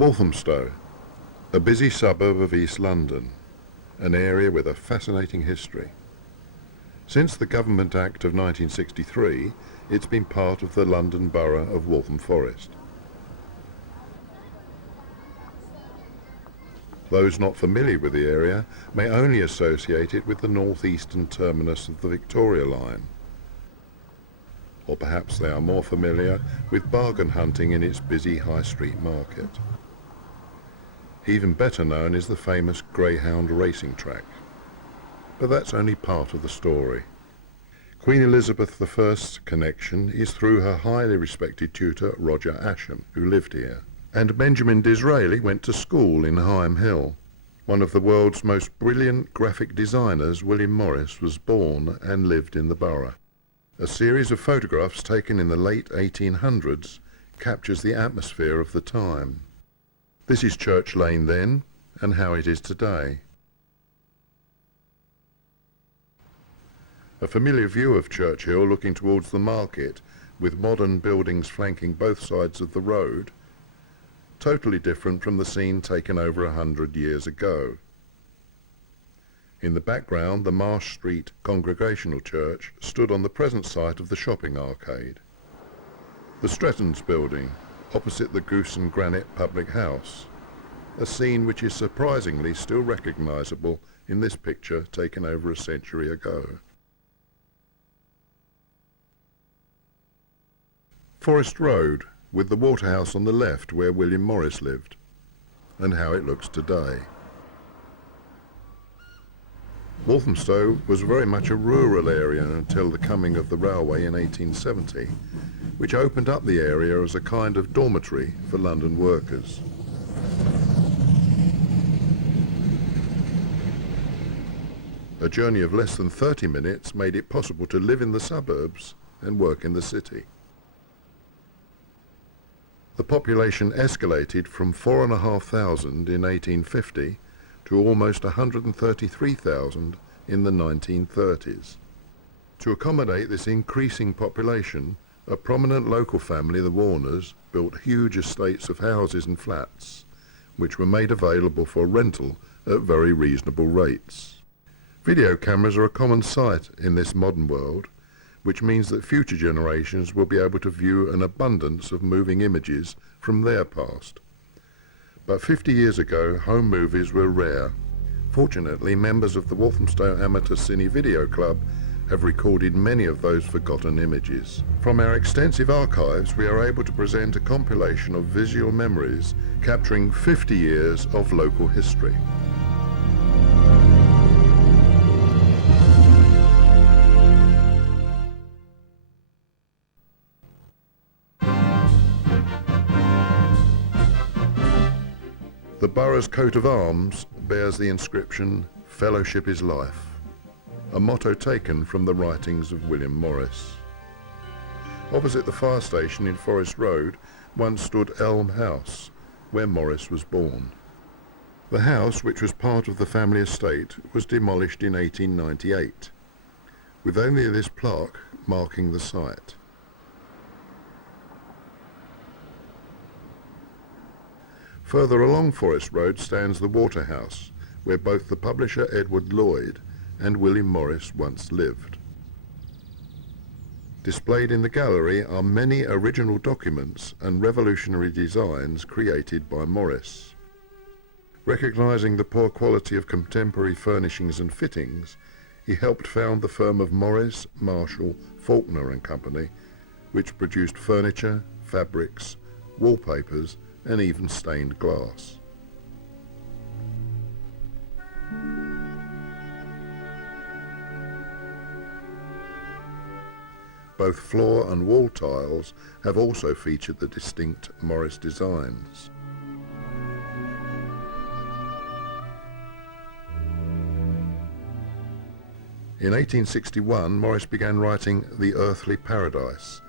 Walthamstow, a busy suburb of East London, an area with a fascinating history. Since the Government Act of 1963, it's been part of the London Borough of Waltham Forest. Those not familiar with the area may only associate it with the northeastern terminus of the Victoria line. Or perhaps they are more familiar with bargain hunting in its busy high street market. Even better known is the famous greyhound racing track. But that's only part of the story. Queen Elizabeth I's connection is through her highly respected tutor Roger Ascham, who lived here. And Benjamin Disraeli went to school in Higham Hill. One of the world's most brilliant graphic designers, William Morris, was born and lived in the borough. A series of photographs taken in the late 1800s captures the atmosphere of the time. This is Church Lane then, and how it is today. A familiar view of Churchill looking towards the market, with modern buildings flanking both sides of the road, totally different from the scene taken over 100 years ago. In the background, the Marsh Street Congregational Church stood on the present site of the shopping arcade. The Strettons building, opposite the Goose and Granite Public House, a scene which is surprisingly still recognisable in this picture taken over a century ago. Forest Road, with the Waterhouse on the left where William Morris lived, and how it looks today. Walthamstow was very much a rural area until the coming of the railway in 1870, which opened up the area as a kind of dormitory for London workers. A journey of less than 30 minutes made it possible to live in the suburbs and work in the city. The population escalated from 4,500 in 1850 to almost 133,000 in the 1930s. To accommodate this increasing population, a prominent local family, the Warners, built huge estates of houses and flats, which were made available for rental at very reasonable rates. Video cameras are a common sight in this modern world, which means that future generations will be able to view an abundance of moving images from their past. But 50 years ago, home movies were rare. Fortunately, members of the Walthamstow Amateur CineVideo Club have recorded many of those forgotten images. From our extensive archives, we are able to present a compilation of visual memories capturing 50 years of local history. The borough's coat of arms bears the inscription, "Fellowship is Life," a motto taken from the writings of William Morris. Opposite the fire station in Forest Road once stood Elm House, where Morris was born. The house, which was part of the family estate, was demolished in 1898, with only this plaque marking the site. Further along Forest Road stands the Waterhouse, where both the publisher Edward Lloyd and William Morris once lived. Displayed in the gallery are many original documents and revolutionary designs created by Morris. Recognising the poor quality of contemporary furnishings and fittings, he helped found the firm of Morris, Marshall, Faulkner and Company, which produced furniture, fabrics, wallpapers, and even stained glass. Both floor and wall tiles have also featured the distinct Morris designs. In 1861, Morris began writing The Earthly Paradise.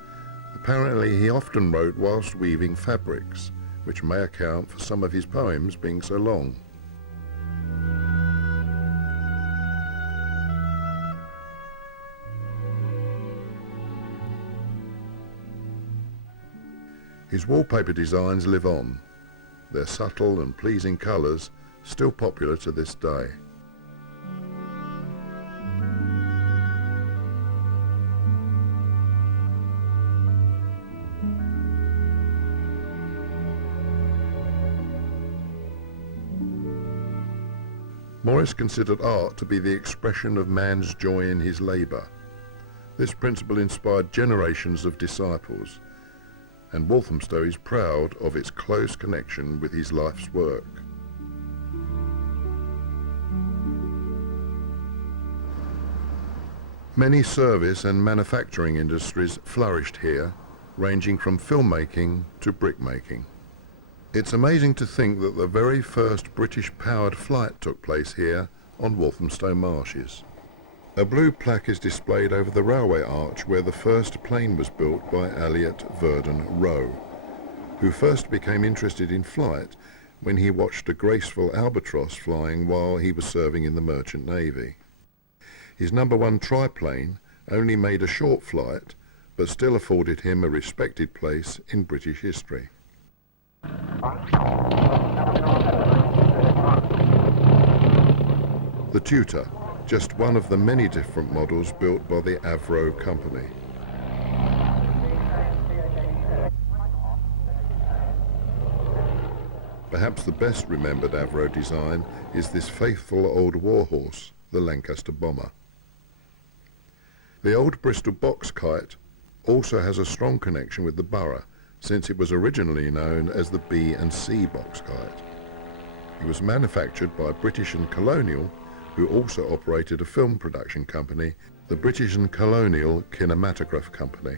Apparently, he often wrote whilst weaving fabrics, which may account for some of his poems being so long. His wallpaper designs live on. their subtle and pleasing colours still popular to this day. Morris considered art to be the expression of man's joy in his labour. This principle inspired generations of disciples, and Walthamstow is proud of its close connection with his life's work. Many service and manufacturing industries flourished here, ranging from filmmaking to brickmaking. It's amazing to think that the very first British-powered flight took place here on Walthamstow marshes. A blue plaque is displayed over the railway arch where the first plane was built by Elliot Verdon Roe, who first became interested in flight when he watched a graceful albatross flying while he was serving in the Merchant Navy. His No. 1 triplane only made a short flight, but still afforded him a respected place in British history. The Tutor, just one of the many different models built by the Avro company. Perhaps the best remembered Avro design is this faithful old warhorse, the Lancaster Bomber. The old Bristol box kite also has a strong connection with the borough, since it was originally known as the B&C box kite. It was manufactured by British and Colonial, who also operated a film production company, the British and Colonial Kinematograph Company.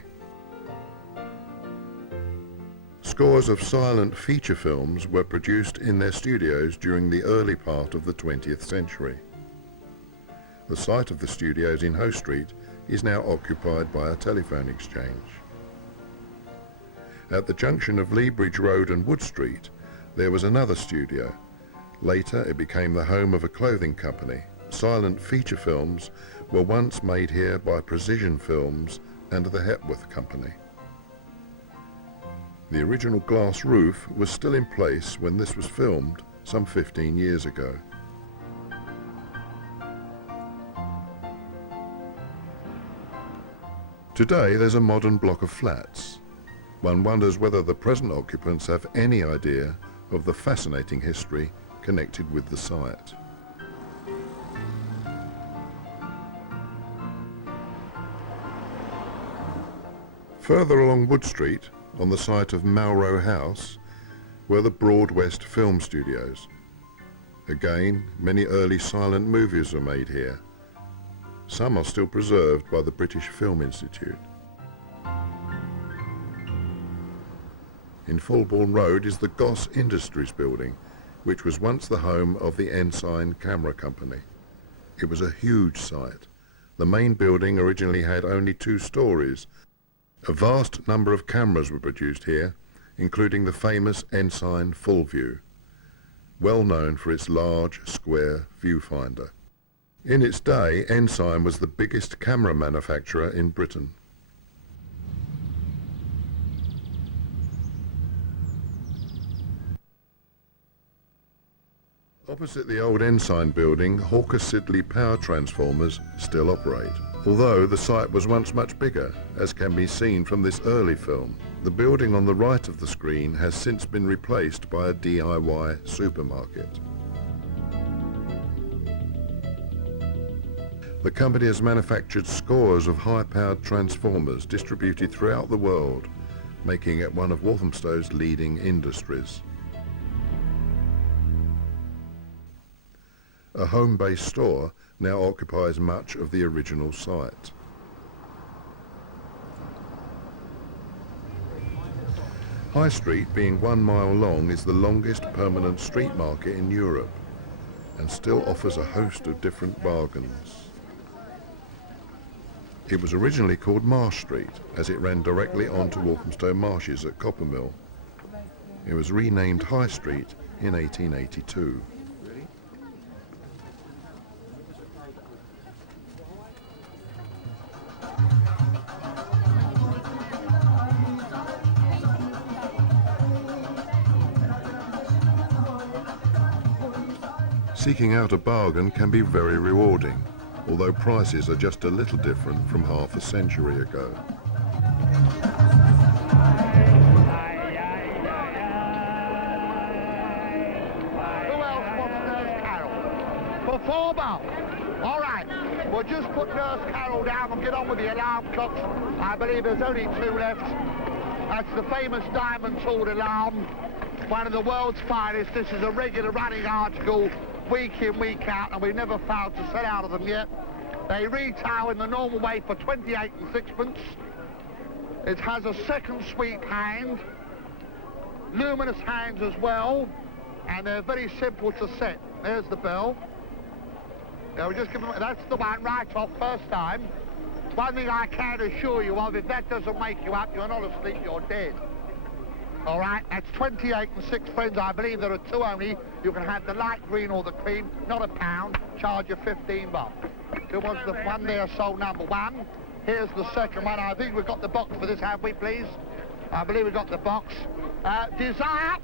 Scores of silent feature films were produced in their studios during the early part of the 20th century. The site of the studios in Hoe Street is now occupied by a telephone exchange. At the junction of Leabridge Road and Wood Street, there was another studio. Later, it became the home of a clothing company. Silent feature films were once made here by Precision Films and the Hepworth Company. The original glass roof was still in place when this was filmed some 15 years ago. Today, there's a modern block of flats. One wonders whether the present occupants have any idea of the fascinating history connected with the site. Further along Wood Street, on the site of Malrow House, were the Broadwest Film Studios. Again, many early silent movies were made here. Some are still preserved by the British Film Institute. In Fulbourn Road is the Goss Industries building, which was once the home of the Ensign Camera Company. It was a huge site. The main building originally had only 2 stories. A vast number of cameras were produced here, including the famous Ensign Full View, well known for its large, square viewfinder. In its day, Ensign was the biggest camera manufacturer in Britain. Opposite the old Ensign building, Hawker Siddeley power transformers still operate, although the site was once much bigger, as can be seen from this early film. The building on the right of the screen has since been replaced by a DIY supermarket. The company has manufactured scores of high-powered transformers distributed throughout the world, making it one of Walthamstow's leading industries. A home-based store now occupies much of the original site. High Street, being 1 mile long, is the longest permanent street market in Europe and still offers a host of different bargains. It was originally called Marsh Street, as it ran directly onto Walthamstow Marshes at Coppermill. It was renamed High Street in 1882. Seeking out a bargain can be very rewarding, although prices are just a little different from half a century ago. Who else wants Nurse Carol? For £4. All right, we'll just put Nurse Carol down and get on with the alarm clocks. I believe there's only 2 left. That's the famous diamond tooled alarm, one of the world's finest. This is a regular running article, week in, week out, and we've never failed to sell out of them yet. They retail in the normal way for 28 and 6pence. It has a second sweep hand, luminous hands as well, and they're very simple to set. There's the bell. Now we just give them, that's the one right off first time. One thing I can assure you of, if that doesn't wake you up, you're not asleep, you're dead. All right, that's 28 and 6pence. I believe there are 2 only. You can have the light green or the cream, not £1, charge you £15. Who wants the one there, sold number 1? Here's the second one. I think we've got the box for this, have we, please? I believe we've got the box. Desire,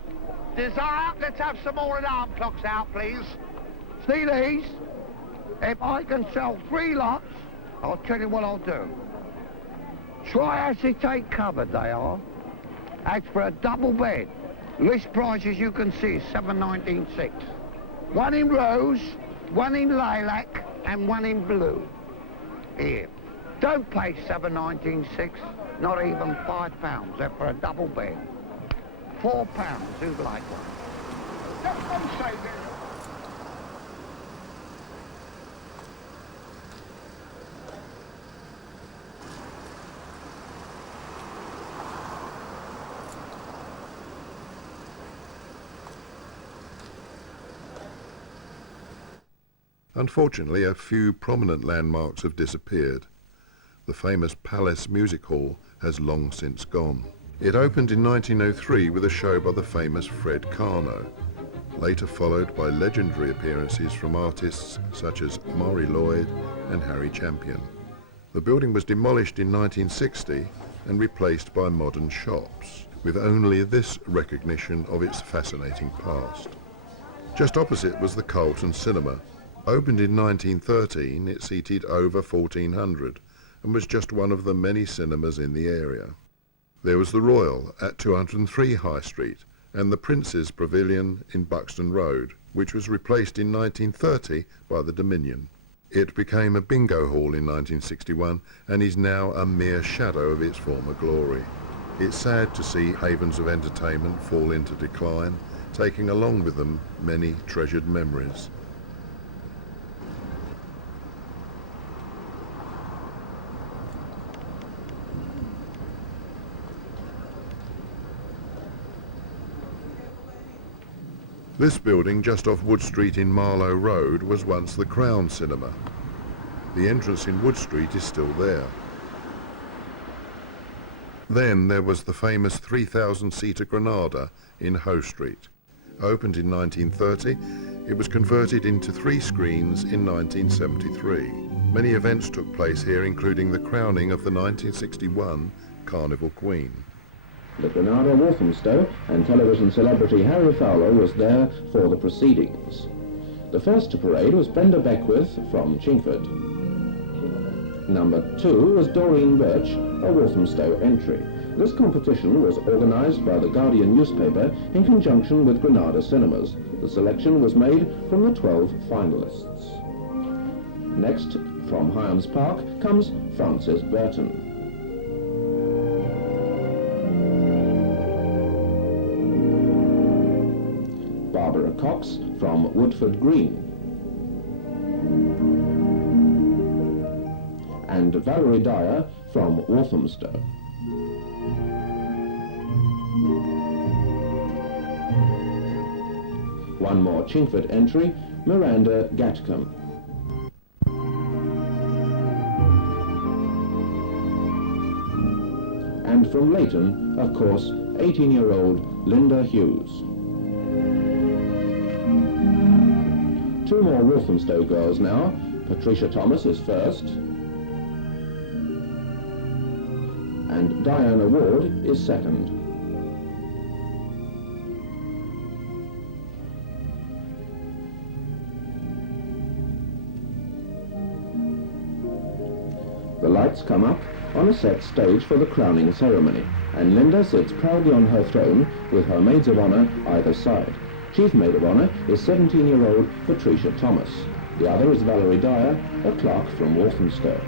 let's have some more alarm clocks out, please. See these? If I can sell 3 lots, I'll tell you what I'll do. Tri-acetate covered they are. That's for a double bed. List price, as you can see, is $7.19.6. 1 in rose, 1 in lilac, and 1 in blue. Here. Don't pay $7.19.6, not even £5. They're for a double bed. £4, who'd like one? Don't say that. Unfortunately, a few prominent landmarks have disappeared. The famous Palace Music Hall has long since gone. It opened in 1903 with a show by the famous Fred Karno, later followed by legendary appearances from artists such as Maury Lloyd and Harry Champion. The building was demolished in 1960 and replaced by modern shops, with only this recognition of its fascinating past. Just opposite was the Carlton Cinema. Opened in 1913, it seated over 1,400 and was just one of the many cinemas in the area. There was the Royal at 203 High Street and the Prince's Pavilion in Buxton Road, which was replaced in 1930 by the Dominion. It became a bingo hall in 1961 and is now a mere shadow of its former glory. It's sad to see havens of entertainment fall into decline, taking along with them many treasured memories. This building just off Wood Street in Marlow Road was once the Crown Cinema. The entrance in Wood Street is still there. Then there was the famous 3,000-seater Granada in Hoe Street. Opened in 1930, it was converted into 3 screens in 1973. Many events took place here, including the crowning of the 1961 Carnival Queen. The Granada Walthamstow and television celebrity Harry Fowler was there for the proceedings. The first to parade was Brenda Beckwith from Chingford. Number 2 was Doreen Birch, a Walthamstow entry. This competition was organised by the Guardian newspaper in conjunction with Granada Cinemas. The selection was made from the 12 finalists. Next, from Hyams Park, comes Frances Burton. Barbara Cox from Woodford Green, and Valerie Dyer from Walthamstow. One more Chingford entry, Miranda Gatcombe. And from Leighton, of course, 18-year-old Linda Hughes. 2 more Walthamstow girls now. Patricia Thomas is first, and Diana Ward is second. lights come up on a set stage for the crowning ceremony, and Linda sits proudly on her throne with her maids of honour either side. Chief maid of honour is 17-year-old Patricia Thomas. The other is Valerie Dyer, a clerk from Walthamstow.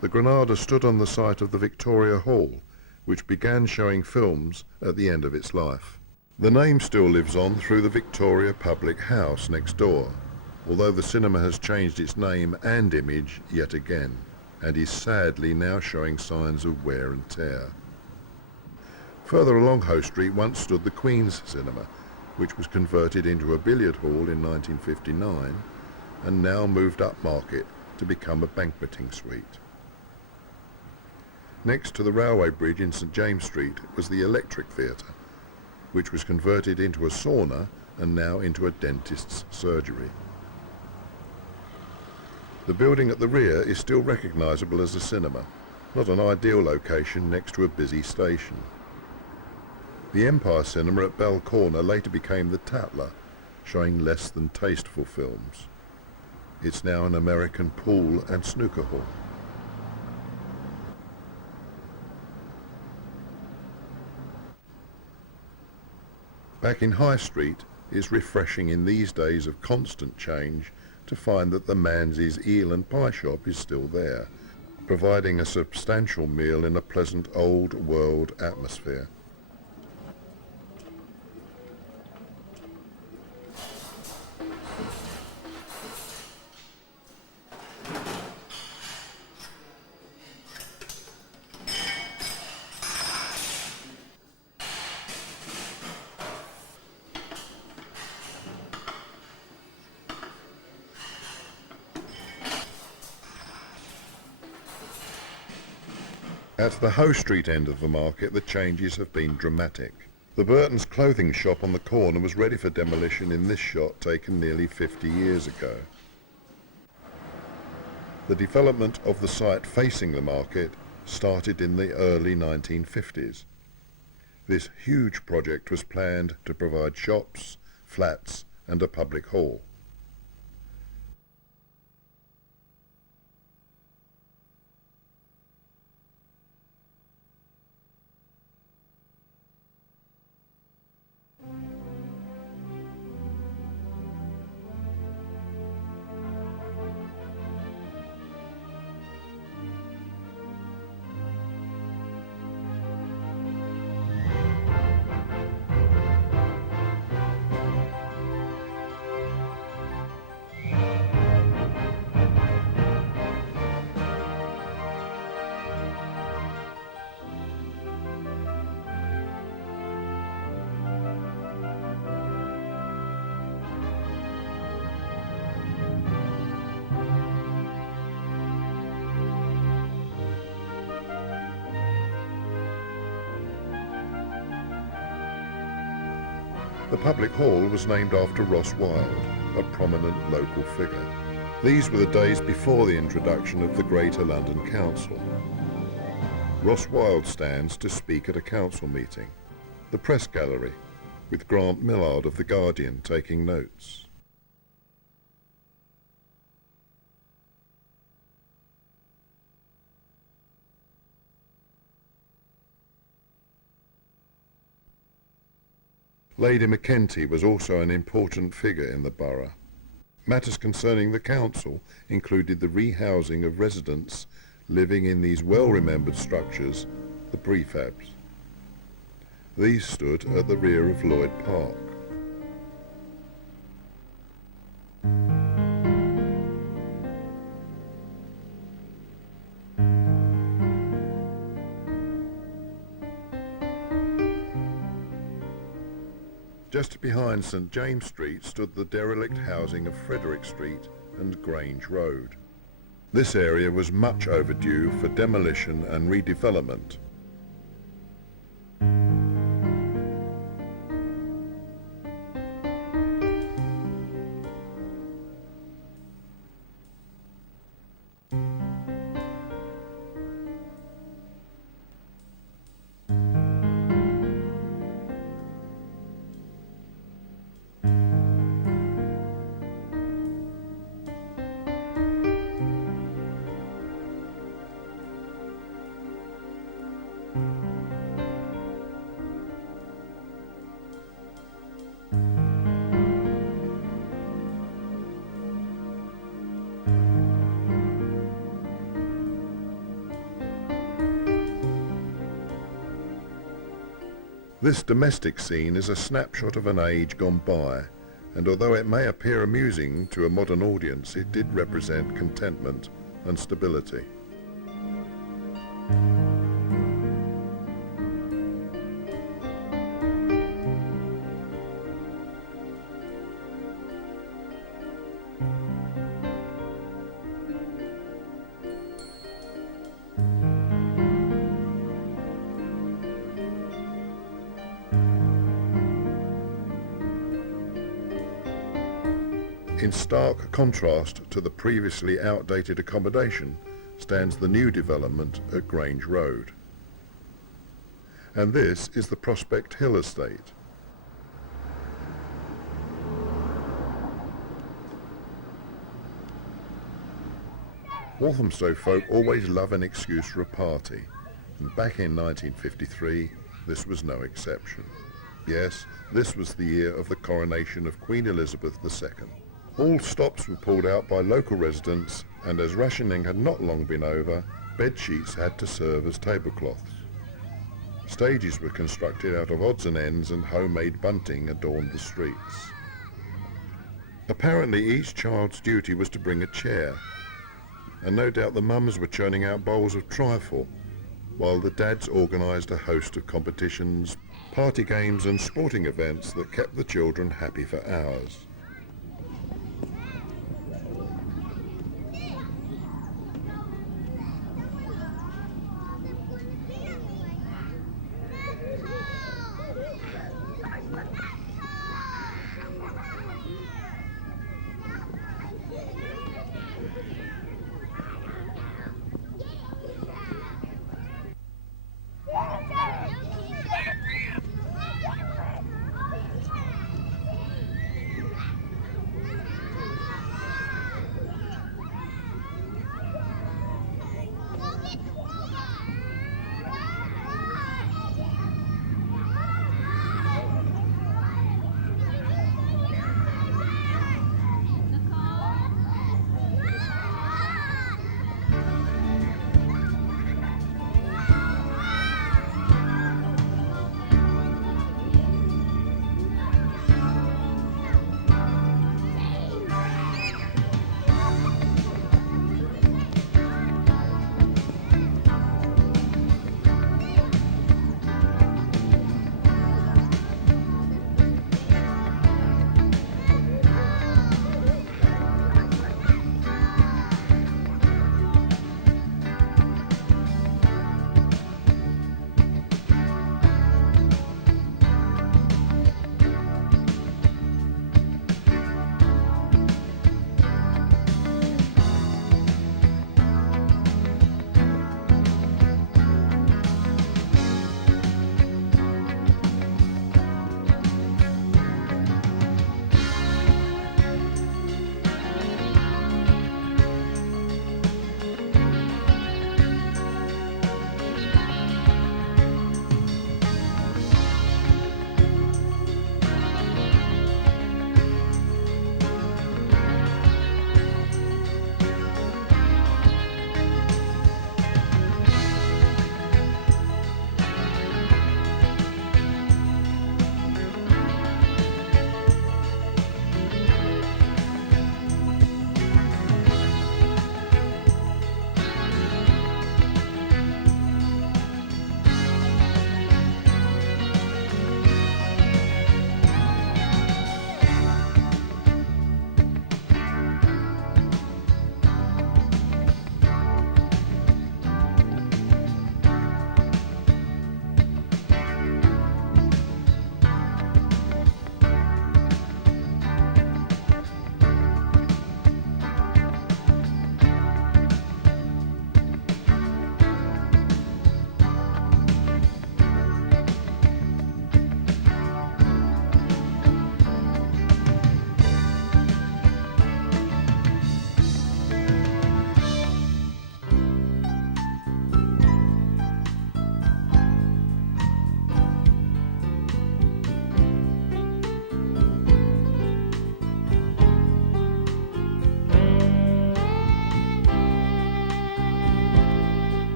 The Granada stood on the site of the Victoria Hall, which began showing films at the end of its life. The name still lives on through the Victoria Public House next door, although the cinema has changed its name and image yet again, and is sadly now showing signs of wear and tear. Further along Hoe Street once stood the Queen's Cinema, which was converted into a billiard hall in 1959 and now moved upmarket to become a banqueting suite. Next to the railway bridge in St James Street was the Electric Theatre, which was converted into a sauna and now into a dentist's surgery. The building at the rear is still recognisable as a cinema, not an ideal location next to a busy station. The Empire Cinema at Bell Corner later became the Tatler, showing less than tasteful films. It's now an American pool and snooker hall. Back in High Street, it's refreshing in these days of constant change to find that the Manze's Eel and Pie Shop is still there, providing a substantial meal in a pleasant old world atmosphere. At the Hoe Street end of the market, the changes have been dramatic. The Burton's clothing shop on the corner was ready for demolition in this shot taken nearly 50 years ago. The development of the site facing the market started in the early 1950s. This huge project was planned to provide shops, flats and a public hall. The public hall was named after Ross Wilde, a prominent local figure. These were the days before the introduction of the Greater London Council. Ross Wilde stands to speak at a council meeting. The press gallery, with Grant Millard of The Guardian taking notes. Lady Mackenzie was also an important figure in the borough. Matters concerning the council included the rehousing of residents living in these well-remembered structures, the prefabs. These stood at the rear of Lloyd Park. Just behind St James Street stood the derelict housing of Frederick Street and Grange Road. This area was much overdue for demolition and redevelopment. This domestic scene is a snapshot of an age gone by, and although it may appear amusing to a modern audience, it did represent contentment and stability. In stark contrast to the previously outdated accommodation stands the new development at Grange Road. And this is the Prospect Hill estate. Walthamstow folk always love an excuse for a party, and back in 1953 this was no exception. Yes, this was the year of the coronation of Queen Elizabeth II. All stops were pulled out by local residents, and as rationing had not long been over, bed sheets had to serve as tablecloths. Stages were constructed out of odds and ends, and homemade bunting adorned the streets. Apparently each child's duty was to bring a chair, and no doubt the mums were churning out bowls of trifle, while the dads organised a host of competitions, party games and sporting events that kept the children happy for hours.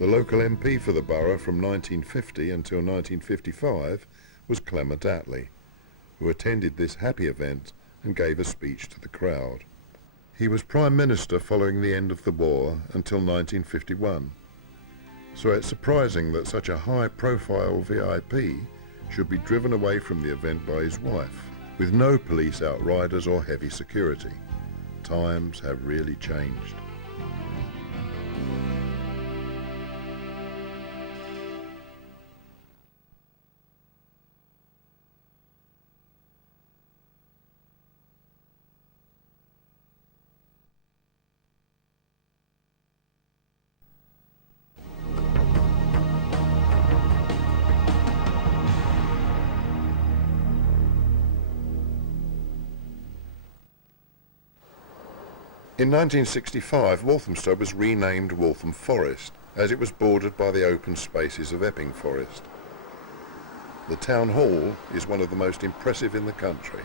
The local MP for the borough from 1950 until 1955 was Clement Attlee, who attended this happy event and gave a speech to the crowd. He was Prime Minister following the end of the war until 1951, so it's surprising that such a high-profile VIP should be driven away from the event by his wife, with no police outriders or heavy security. Times have really changed. In 1965, Walthamstow was renamed Waltham Forest, as it was bordered by the open spaces of Epping Forest. The town hall is one of the most impressive in the country.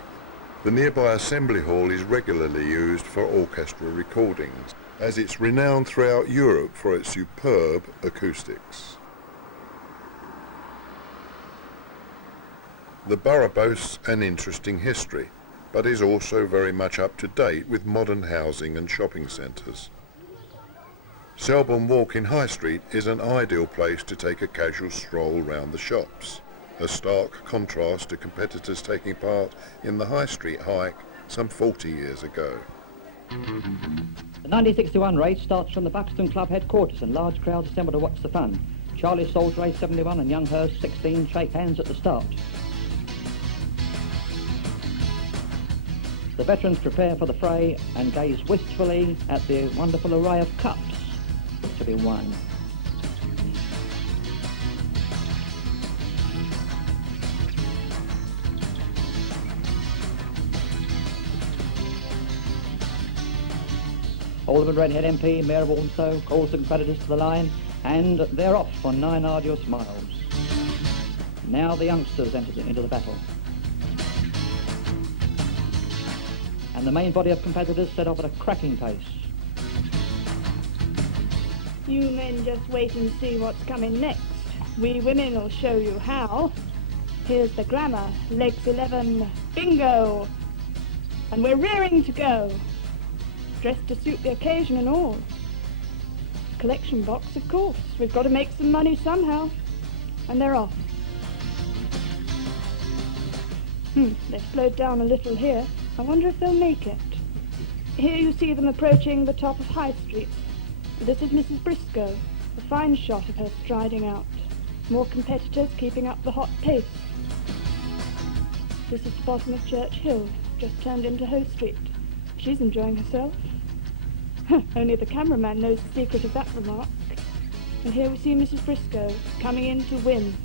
The nearby assembly hall is regularly used for orchestral recordings, as it's renowned throughout Europe for its superb acoustics. The borough boasts an interesting history, but is also very much up to date with modern housing and shopping centres. Selborne Walk in High Street is an ideal place to take a casual stroll round the shops, a stark contrast to competitors taking part in the High Street hike some 40 years ago. The 1961 race starts from the Buxton Club headquarters and large crowds assemble to watch the fun. Charlie Souls race 71 and young Hurst 16 shake hands at the start. The veterans prepare for the fray and gaze wistfully at the wonderful array of cups to be won. Alderman Redhead MP, Mayor of Walthamstow, calls the competitors to the line, and they're off for 9 arduous miles. Now the youngsters enter into the battle. And the main body of competitors set off at a cracking pace. You men just wait and see what's coming next. We women will show you how. Here's the grammar, legs 11, bingo! And we're rearing to go. Dressed to suit the occasion and all. Collection box, of course. We've got to make some money somehow. And they're off. They've slowed down a little here. I wonder if they'll make it. Here you see them approaching the top of High Street. This is Mrs. Briscoe, a fine shot of her striding out. More competitors keeping up the hot pace. This is the bottom of Church Hill, just turned into Hoe Street. She's enjoying herself. Only the cameraman knows the secret of that remark. And here we see Mrs. Briscoe coming in to win.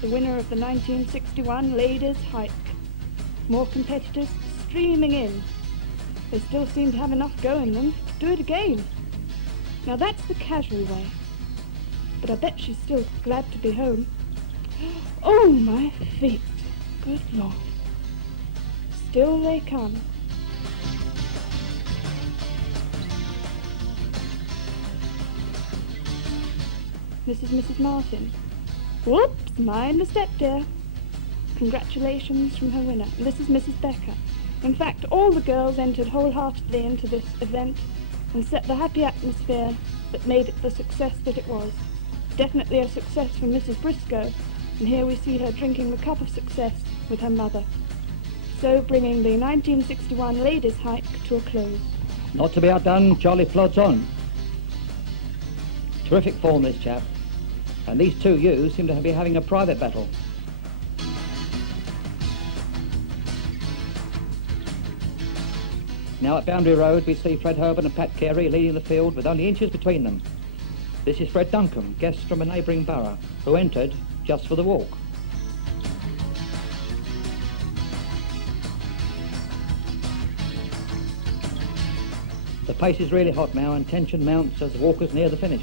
The winner of the 1961 Ladies' Hike. More competitors streaming in. They still seem to have enough go in them to do it again. Now that's the casual way. But I bet she's still glad to be home. Oh, my feet. Good Lord. Still they come. This is Mrs. Martin. Whoops, mind the step, dear. Congratulations from her winner. This is Mrs. Becker. In fact, all the girls entered wholeheartedly into this event and set the happy atmosphere that made it the success that it was. Definitely a success for Mrs. Briscoe, and here we see her drinking the cup of success with her mother. So bringing the 1961 Ladies' Hike to a close. Not to be outdone, Charlie plods on. Terrific form, this chap. And these two youths seem to be having a private battle. Now at Boundary Road we see Fred Herbert and Pat Carey leading the field with only inches between them. This is Fred Duncombe, guest from a neighbouring borough, who entered just for the walk. The pace is really hot now and tension mounts as the walkers near the finish.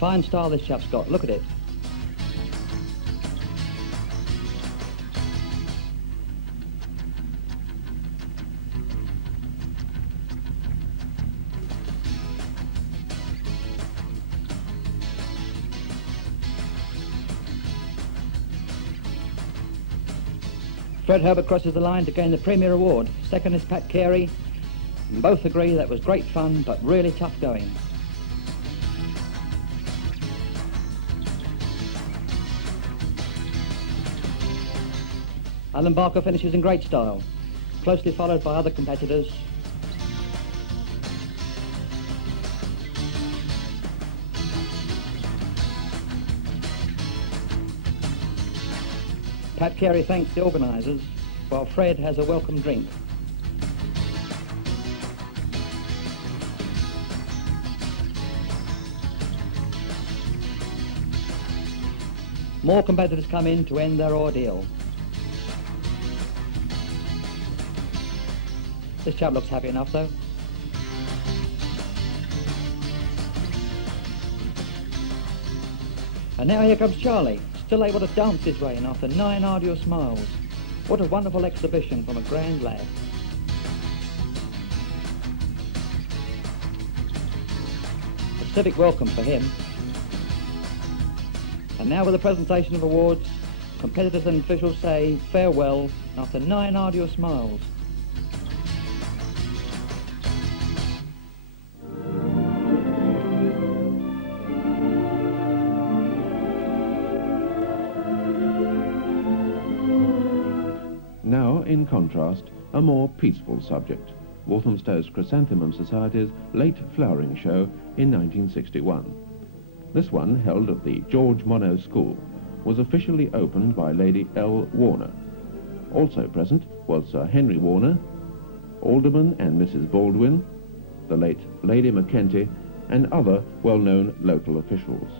Fine style this chap's got, look at it. Fred Herbert crosses the line to gain the Premier Award. Second is Pat Carey. And both agree that was great fun, but really tough going. Alan Barker finishes in great style, closely followed by other competitors. Pat Carey thanks the organisers, while Fred has a welcome drink. More competitors come in to end their ordeal. This chap looks happy enough though. And now here comes Charlie, still able to dance his way in after 9 arduous miles. What a wonderful exhibition from a grand lad. A civic welcome for him. And now with the presentation of awards, competitors and officials say farewell after 9 arduous miles. Now, in contrast, a more peaceful subject, Walthamstow's Chrysanthemum Society's late flowering show in 1961. This one, held at the George Monod School, was officially opened by Lady L. Warner. Also present was Sir Henry Warner, Alderman and Mrs. Baldwin, the late Lady Mackenty, and other well-known local officials.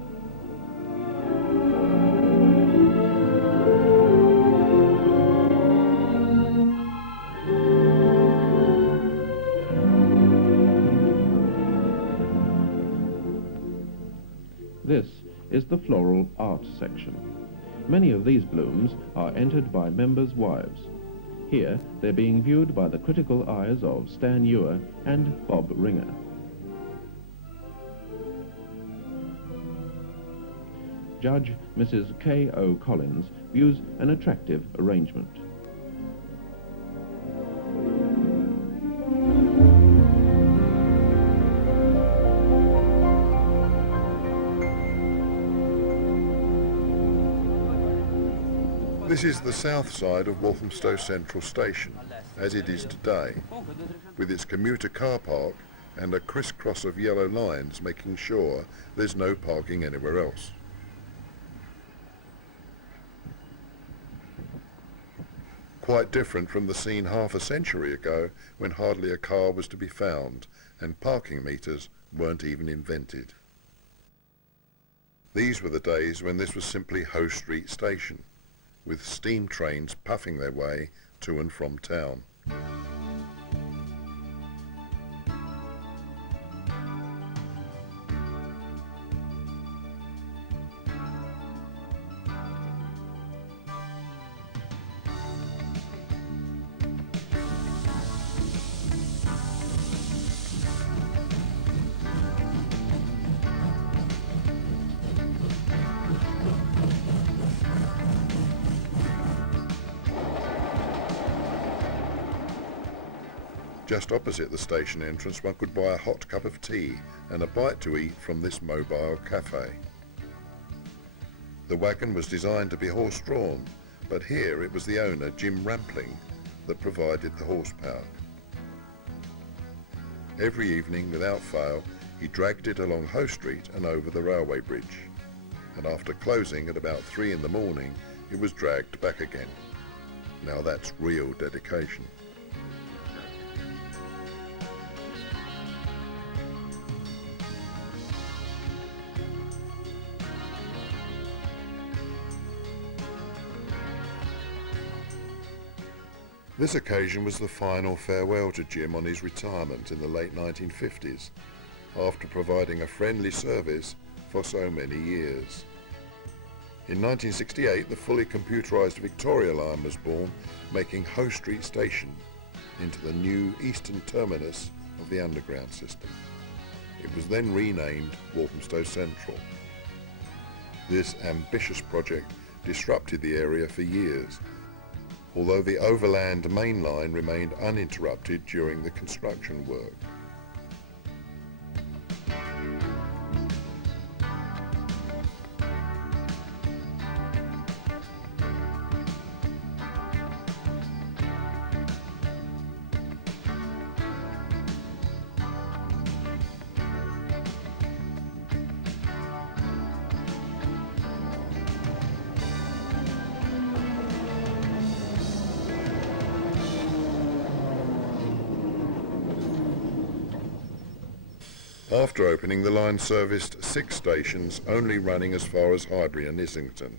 This is the floral art section. Many of these blooms are entered by members' wives. Here they're being viewed by the critical eyes of Stan Ewer and Bob Ringer. Judge Mrs. K.O. Collins views an attractive arrangement. This is the south side of Walthamstow Central Station, as it is today, with its commuter car park and a crisscross of yellow lines making sure there's no parking anywhere else. Quite different from the scene half a century ago when hardly a car was to be found and parking meters weren't even invented. These were the days when this was simply Hoe Street Station, with steam trains puffing their way to and from town. Just opposite the station entrance, one could buy a hot cup of tea and a bite to eat from this mobile cafe. The wagon was designed to be horse-drawn, but here it was the owner, Jim Rampling, that provided the horsepower. Every evening, without fail, he dragged it along Hoe Street and over the railway bridge, and after closing at about 3 in the morning, it was dragged back again. Now that's real dedication. This occasion was the final farewell to Jim on his retirement in the late 1950s, after providing a friendly service for so many years. In 1968, the fully computerised Victoria line was born, making Hoe Street Station into the new eastern terminus of the underground system. It was then renamed Walthamstow Central. This ambitious project disrupted the area for years, although the overland main line remained uninterrupted during the construction work. After opening, the line serviced 6 stations, only running as far as Highbury and Islington.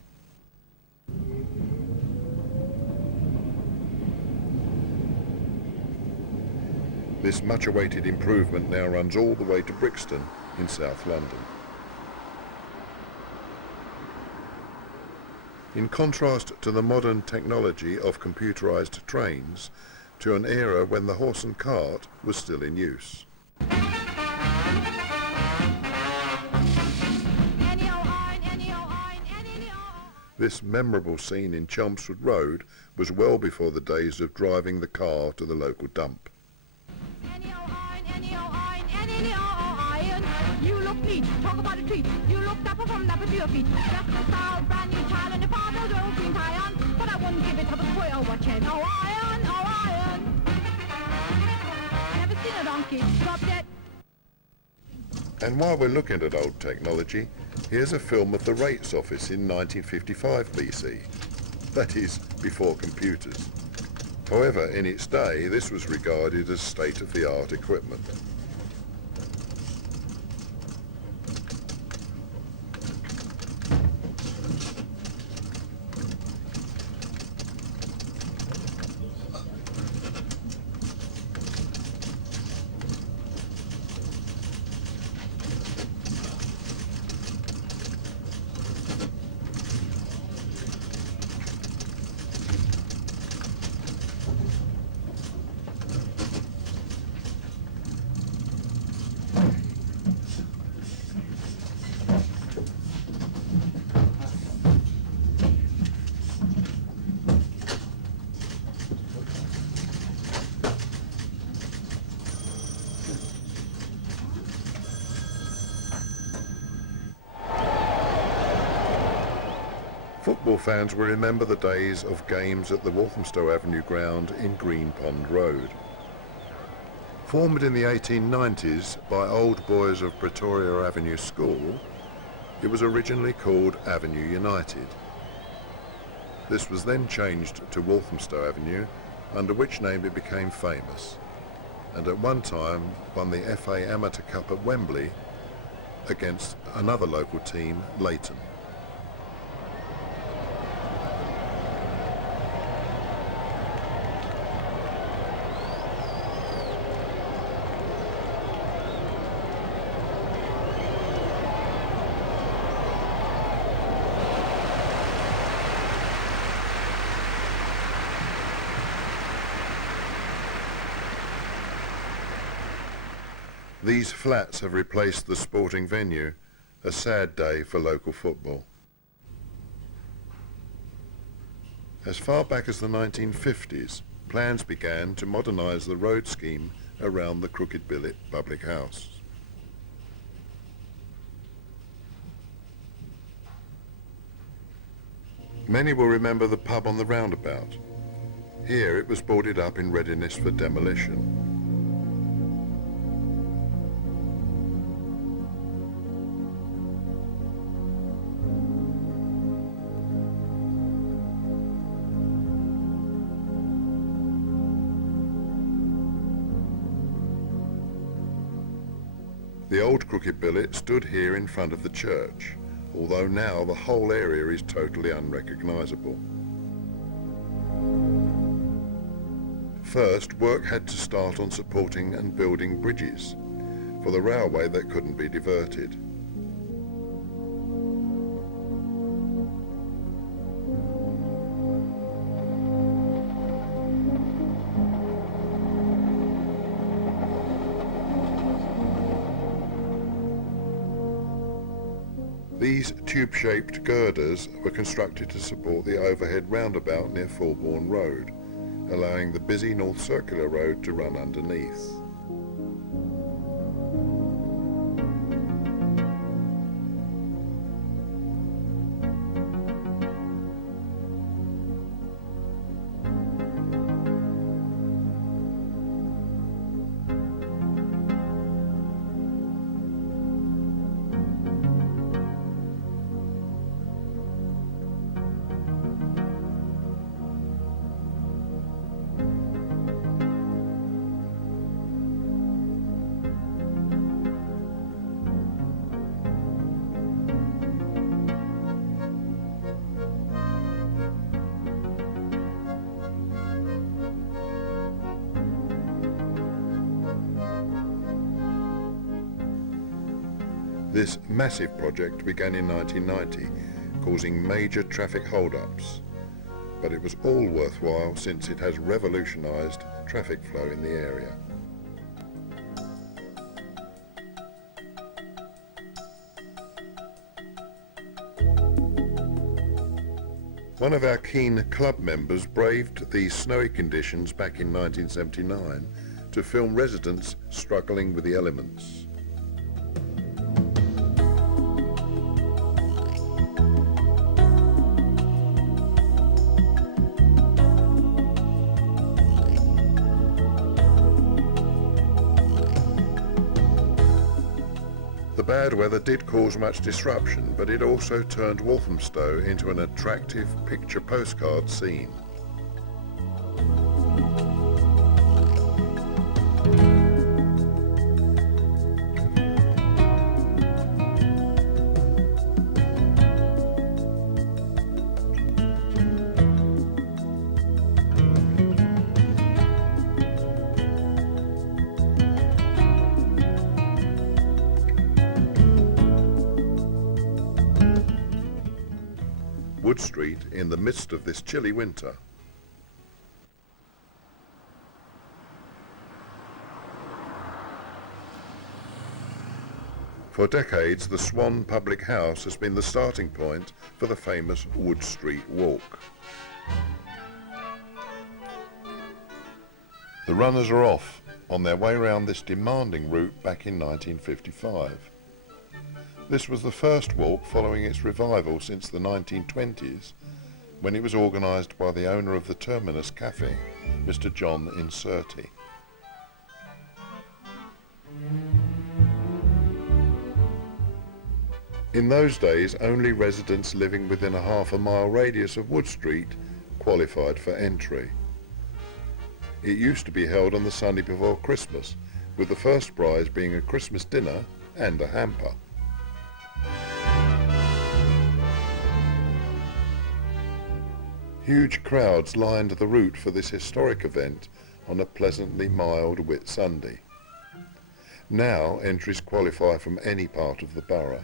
This much-awaited improvement now runs all the way to Brixton in South London. In contrast to the modern technology of computerised trains, to an era when the horse and cart was still in use. This memorable scene in Chelmsford Road was well before the days of driving the car to the local dump. You look neat, talk about a treat. You look dapper from dapper to your feet. Just a style, brand new child, and if I know the old green tie on, but I wouldn't give it up a square watching. Oh, iron, oh, iron. I never seen a donkey drop dead. And while we're looking at old technology, here's a film of the rates office in 1955 BC. That is, before computers. However, in its day, this was regarded as state-of-the-art equipment. Football fans will remember the days of games at the Walthamstow Avenue ground in Green Pond Road. Formed in the 1890s by old boys of Pictorial Avenue School, it was originally called Avenue United. This was then changed to Walthamstow Avenue, under which name it became famous, and at one time won the FA Amateur Cup at Wembley against another local team, Leighton. These flats have replaced the sporting venue, a sad day for local football. As far back as the 1950s, plans began to modernise the road scheme around the Crooked Billet public house. Many will remember the pub on the roundabout. Here it was boarded up in readiness for demolition. The old Crooked Billet stood here in front of the church, although now the whole area is totally unrecognisable. First, work had to start on supporting and building bridges for the railway that couldn't be diverted. These tube-shaped girders were constructed to support the overhead roundabout near Fulbourn Road, allowing the busy North Circular Road to run underneath. This massive project began in 1990, causing major traffic hold-ups, but it was all worthwhile since it has revolutionised traffic flow in the area. One of our keen club members braved these snowy conditions back in 1979 to film residents struggling with the elements. The bad weather did cause much disruption, but it also turned Walthamstow into an attractive picture postcard scene. Wood Street in the midst of this chilly winter. For decades, the Swan Public House has been the starting point for the famous Wood Street Walk. The runners are off on their way round this demanding route back in 1955. This was the first walk following its revival since the 1920s, when it was organised by the owner of the Terminus Cafe, Mr. John Inserti. In those days, only residents living within a half-a-mile radius of Wood Street qualified for entry. It used to be held on the Sunday before Christmas, with the first prize being a Christmas dinner and a hamper. Huge crowds lined the route for this historic event on a pleasantly mild Whit Sunday. Now entries qualify from any part of the borough.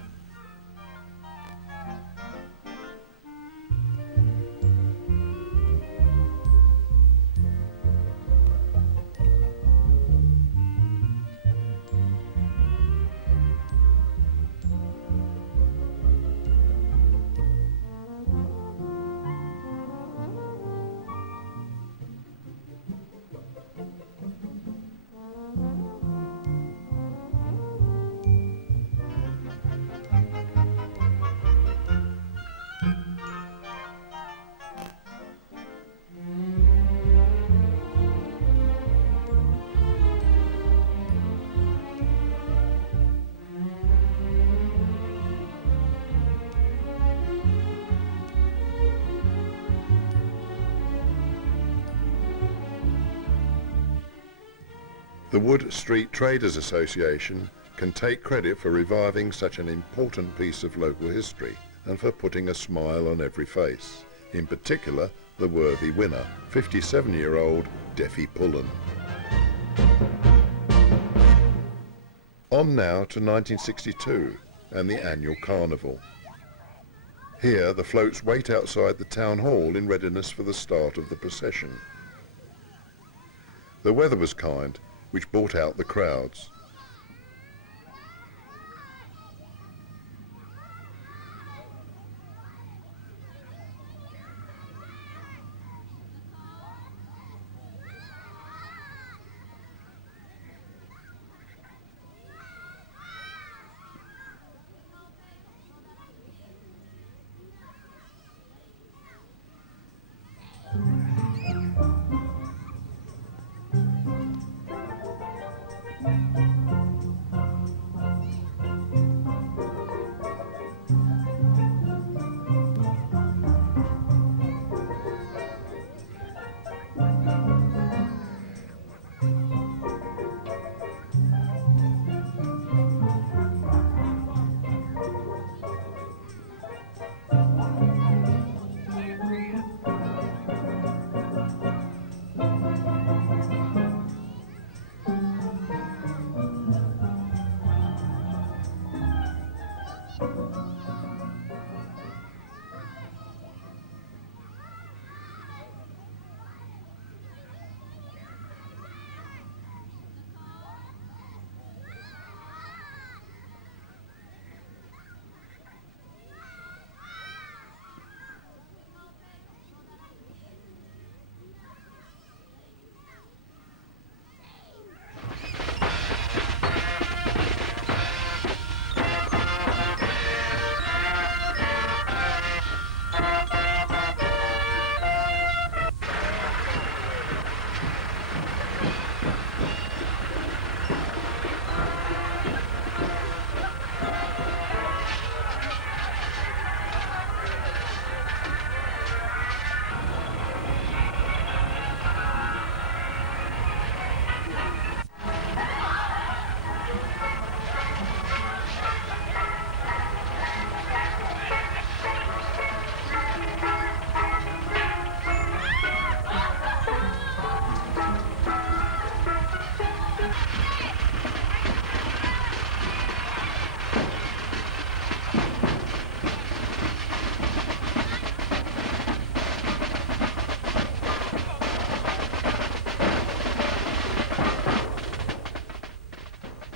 The Wood Street Traders Association can take credit for reviving such an important piece of local history and for putting a smile on every face, in particular the worthy winner, 57-year-old Deffy Pullen. On now to 1962 and the annual carnival. Here the floats wait outside the town hall in readiness for the start of the procession. The weather was kind, which brought out the crowds.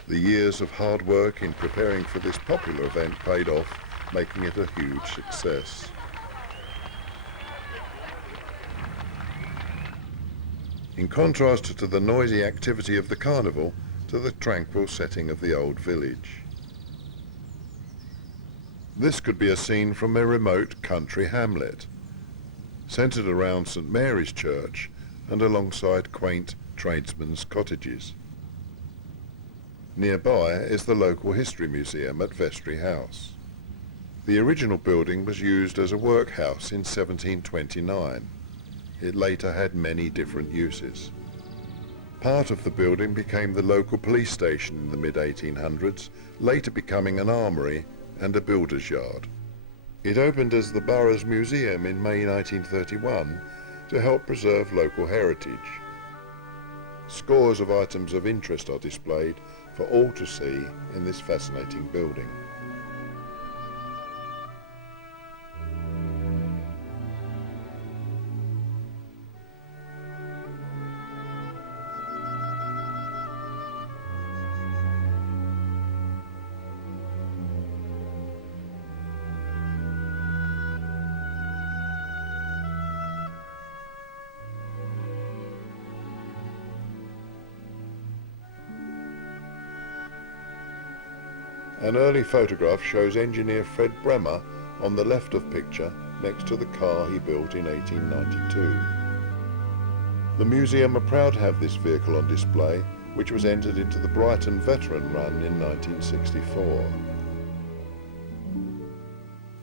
The years of hard work in preparing for this popular event paid off, making it a huge success. In contrast to the noisy activity of the carnival, to the tranquil setting of the old village. This could be a scene from a remote country hamlet, centred around St Mary's Church and alongside quaint tradesmen's cottages. Nearby is the local history museum at Vestry House. The original building was used as a workhouse in 1729. It later had many different uses. Part of the building became the local police station in the mid-1800s, later becoming an armoury and a builder's yard. It opened as the borough's museum in May 1931 to help preserve local heritage. Scores of items of interest are displayed for all to see in this fascinating building. An early photograph shows engineer Fred Bremer on the left of picture next to the car he built in 1892. The museum are proud to have this vehicle on display, which was entered into the Brighton Veteran Run in 1964.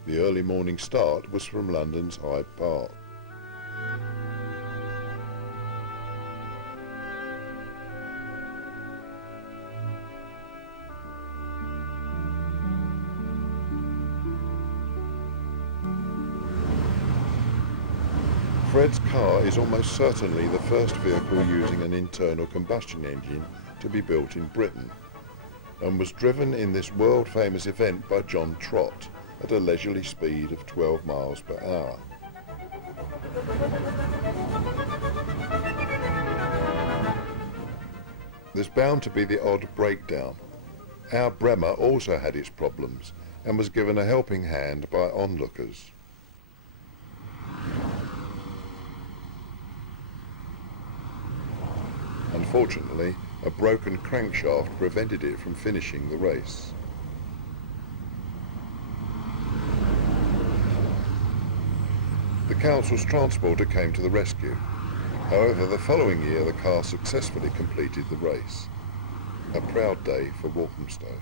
The early morning start was from London's Hyde Park. Fred's car is almost certainly the first vehicle using an internal combustion engine to be built in Britain, and was driven in this world-famous event by John Trott at a leisurely speed of 12 miles per hour. There's bound to be the odd breakdown. Our Bremer also had its problems and was given a helping hand by onlookers. Unfortunately, a broken crankshaft prevented it from finishing the race. The council's transporter came to the rescue. However, the following year the car successfully completed the race. A proud day for Walthamstow.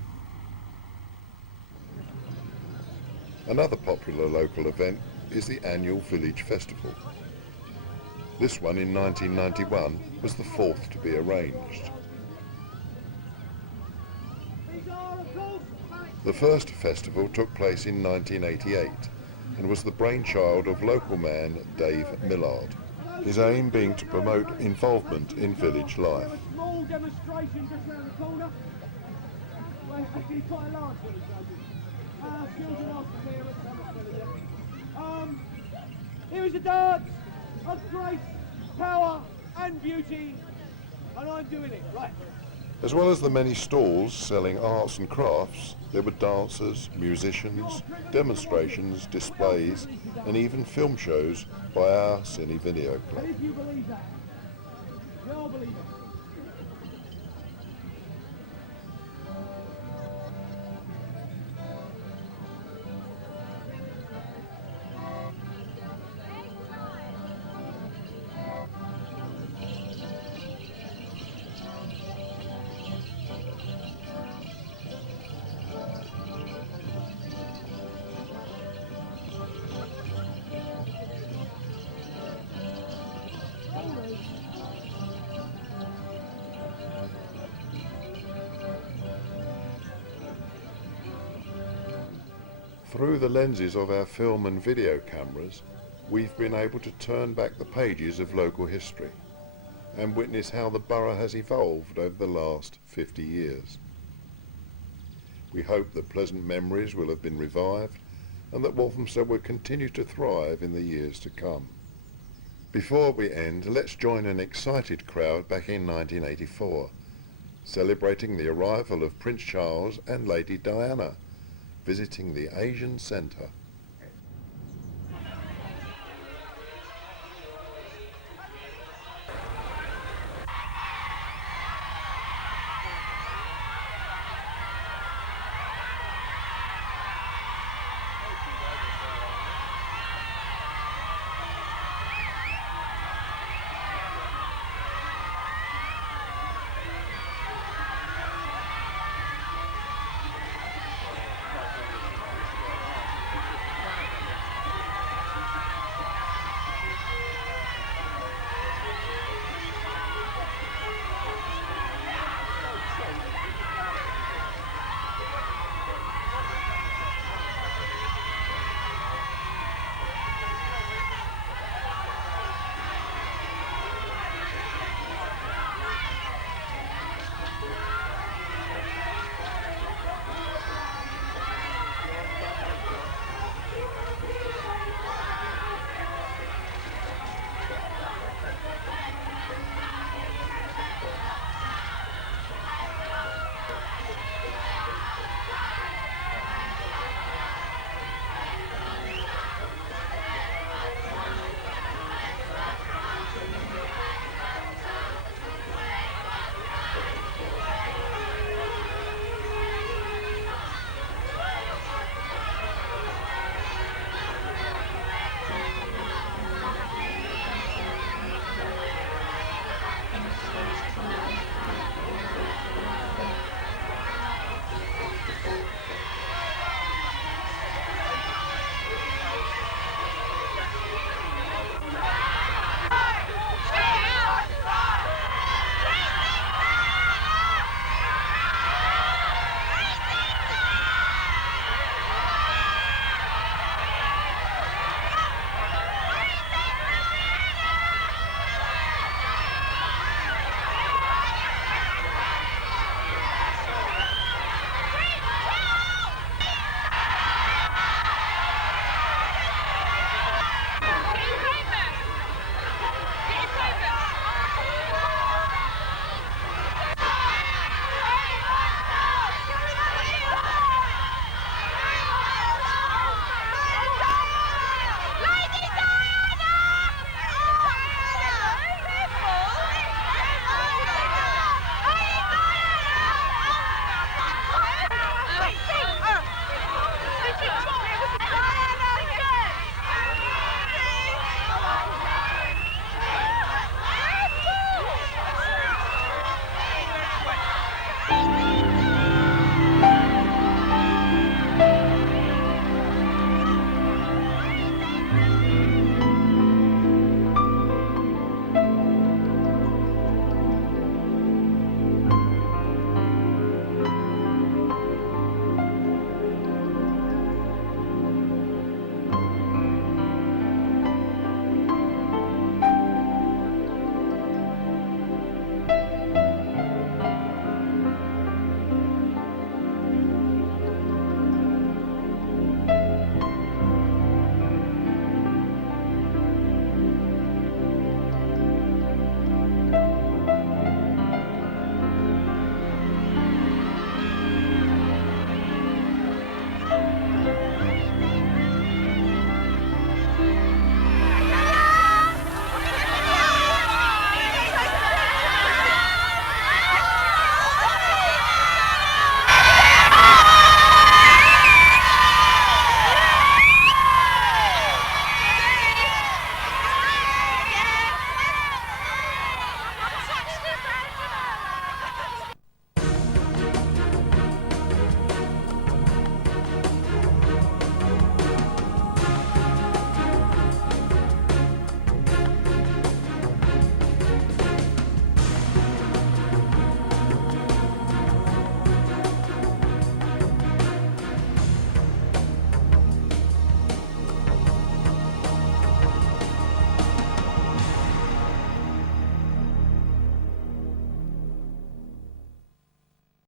Another popular local event is the annual Village Festival. This one in 1991 was the fourth to be arranged. The first festival took place in 1988 and was the brainchild of local man Dave Millard, his aim being to promote involvement in village life. Small demonstration just around the corner. Well, actually quite a large demonstration. Here is a dance of grace, power and beauty, and I'm doing it, right. As well as the many stalls selling arts and crafts, there were dancers, musicians, demonstrations, displays, and even film shows by our CineVideo Club. And if you believe that, you'll believe it. Through the lenses of our film and video cameras, we've been able to turn back the pages of local history and witness how the borough has evolved over the last 50 years. We hope that pleasant memories will have been revived and that Walthamstow will continue to thrive in the years to come. Before we end, let's join an excited crowd back in 1984 celebrating the arrival of Prince Charles and Lady Diana, visiting the Asian Centre.